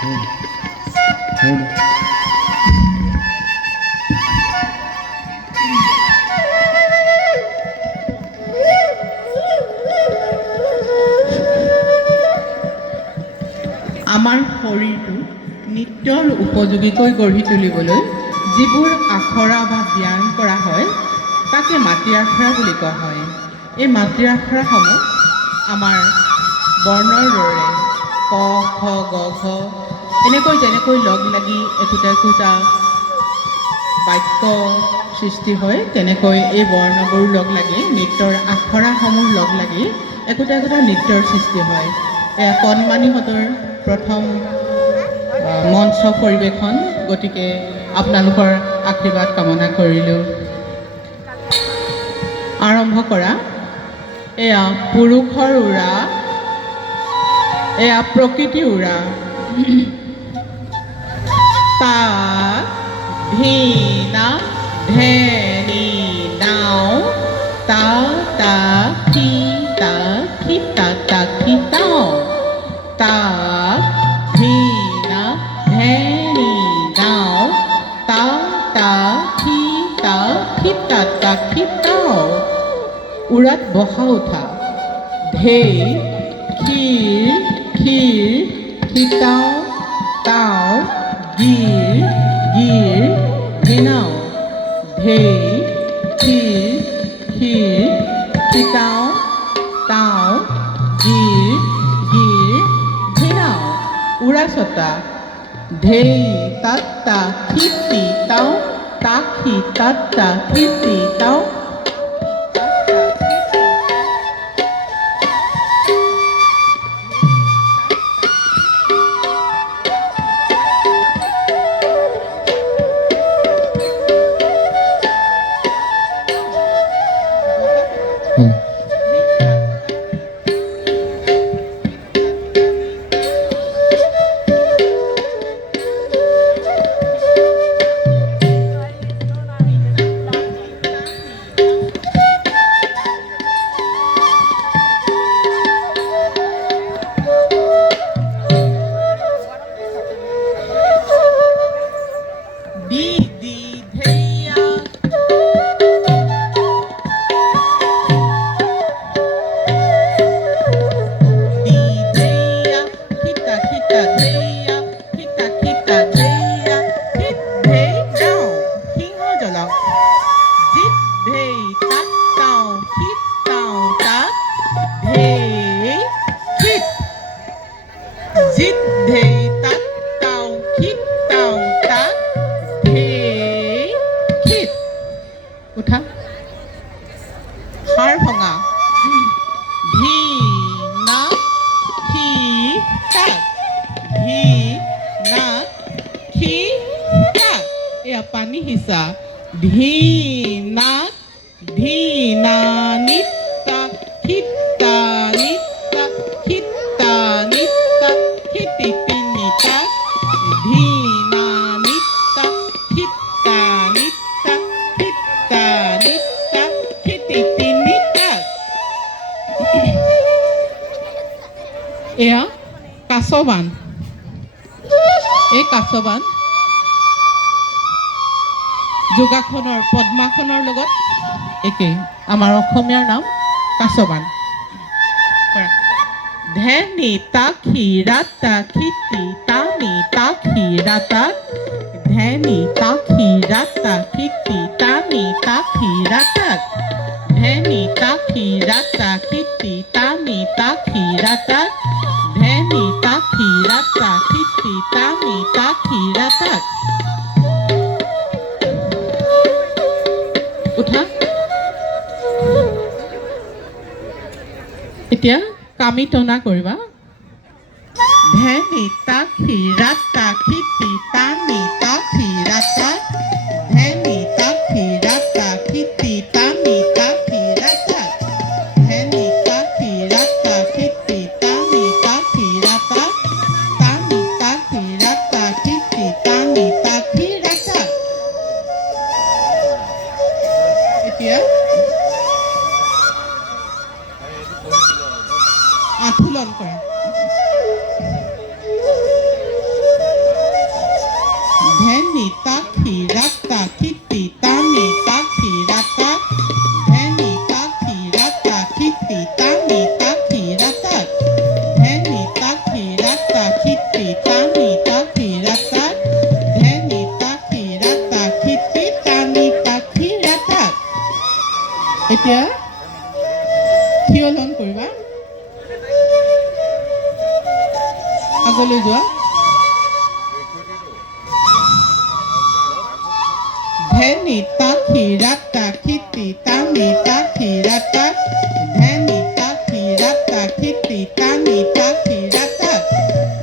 আমাৰ শৰীৰটো নৃত্যৰ উপযোগীকৈ গঢ়ি তুলিবলৈ যিবোৰ আখৰা বা ব্যায়াম কৰা হয় তাকে মাতৃ আখৰা বুলি কোৱা হয়। এই মাতৃ আখৰাসমূহ আমাৰ বৰ্ণৰ দৰে ক, খ, গ, ঘ এনেকৈ যেনেকৈ লগ লাগি একোটা একোটা বাক্য সৃষ্টি হয়, তেনেকৈ এই বৰ্ণবোৰ লগ লাগি নৃত্যৰ আখৰাসমূহ লগ লাগি একোটা একোটা নৃত্যৰ সৃষ্টি হয়। এয়া কণমানিহঁতৰ প্ৰথম মঞ্চ পৰিৱেশন, গতিকে আপোনালোকৰ আশীৰ্বাদ কামনা কৰিলোঁ। আৰম্ভ কৰা। এয়া পুৰুষৰ উৰা, এয়া প্ৰকৃতি উৰা। তা ধীনা ধেনি নাও তা তা খি তা খিতাও তা ধীনা ধেনি নাও তা তা খিতাও। উৰাত বসা উঠা। ধে ক্ষীৰ ক্ষীৰ খিতাও তাও গিৰ গিৰ ঘিনাও। ধে ক্ষীৰ ক্ষীৰ খিতাও তাও গিৰ গিৰ ঘিনাও। উৰা ছটা। ধেই তাত্তা খিতি তাও তাখি তাত্তা খিতি তাও। উঠা। সাৰ ভঙা। ধি না খি তাক ধি না খি তাক। এয়া পানী সিঁচা। ধি না নিত্তা খিত্তা নিত্তা খিত্তা নিত্তা খিতি তিনিটা। ধি না নিত্তা খিত্তা নিত্তা খিত্তা নিত্তা খিতি তিনিটা। এয়া কাছবান। এই কাছবান যোগাসনৰ পদ্মাসনৰ লগত একেই। আমাৰ অসমীয়াৰ নাম কাছবান। ধেনি তাখি ৰাতা খিতি তানি তাখি ৰাতা। ধেনি তাখি ৰাতা খিতি তানি তাখি ৰাতা। ধেনি তাখি ৰাতা খিতি তানি তাখি ৰাতা। ধেনি তাখি ৰাতা খিতি তানি তাখি ৰাতা। উঠা। এতিয়া কামি টনা কৰিবা। ধেনি তাখি ৰাতা খিতি তানি তাখি ৰাতা। ধেনি তাখি ৰাতা খিতি তানি তাখি ৰাতা। ধেনি তাখি ৰাতা খিতি তানি তাখি ৰাতা। তানি তাখি ৰাতা খিতি তানি তাখি ৰাতা। এতিয়া আঠুলন কৰা। খিতি তানি তাকি ৰাতাক ধেনি তাকি ৰাতা খিতি তানি তাকি ৰাতাক। এতিয়া থিয়লন কৰিবা, আগলৈ যোৱা। ধেনি তাকি ৰাতা খিতি তানি তাকি ৰাতাক ধেনি তাকি ৰাতা খিতি তানি তাকি ৰাতাক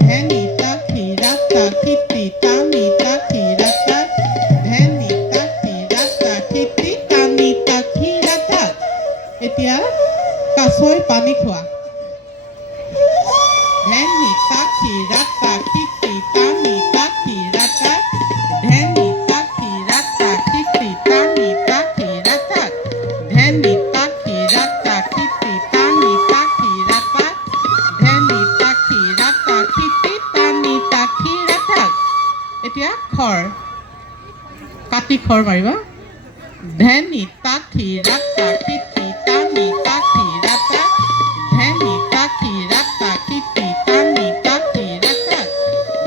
ধেনি তাকি ৰাতা খিতি তানি তাকি ৰাতাক ধেনি তাকি ৰাতা খিতি তানি তাকি ৰাতাক। এতিয়া কাছই পানী খোৱা। ধেনি তাকি ৰাতা খিতি তানি তাকি ৰাতাক ধেনি তাকি ৰাতা খিতি তানি তাকি ৰাতাক ধেনি তাকি ৰাতা খিতি তানি তাকি ৰাতাক ধেনি তাকি ৰাতা খিতি তানি তাকি ৰাতাক। এতিয়া খৰ, কাটি খৰ মাৰিবা। ধেনি তাকি ৰাতা খিতি তানি তাকি ৰাতাক ধেনি তাকি ৰাতা খিতি তানি তাকি ৰাতাক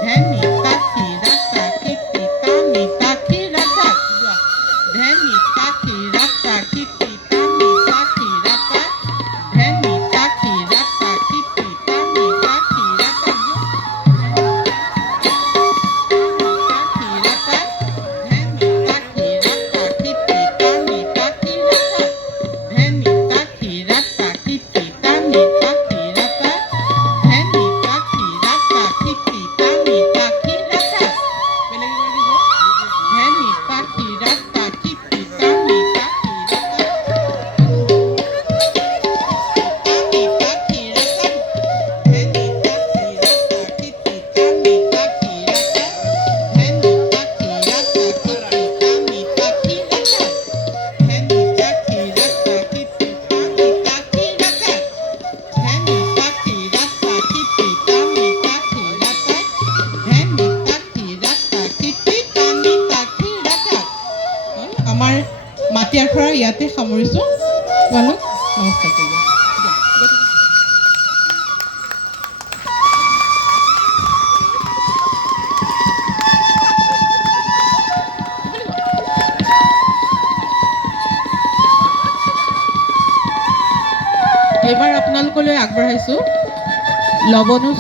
ধেনি তাকি ৰাতা খিতি তানি তাকি ৰাতাক। যোৱা। ধেনি তাকি ৰাতা খিতি তানি তাকি ৰাতাক ধেনি তাকি ৰাতা খিতি তানি তাকি ৰাতাক। তাকি ৰাতাক ধেনি তাকি ৰাতা খিতি তানি তাকি ৰাতাক ধেনি তাকি ৰাতা খিতি তানি তাকি ৰাতাক ধেনি তাকি ৰাতা খিতি তানি তাকি ৰাতাক। বেলেগ এবাৰ দিব। ধেনি তাকি ৰাতা খিতি তানি তাকি ৰাতাক তানি তাকি ৰাতাক ধেনি তাকি ৰাতা খিতি তানি তাকি ৰাতাক ধেনি তাকি ৰাতা খিতি তানি তাকি ৰাতাক ধেনি তাকি ৰাতা খিতি তানি তাকি ৰাতাক ধেনি তাকি ৰাতা খিতি তানি তাকি ৰাতাক ধেনি তাকি ৰাতা খিতি তানি তাকি ৰাতাক। আমাৰ মাটি আখৰা ইয়াতে সামৰিছোঁ। তোমালোক নমস্কাৰ কৰিব। এইবাৰ আপোনালোকলৈ আগবঢ়াইছোঁ লৱণো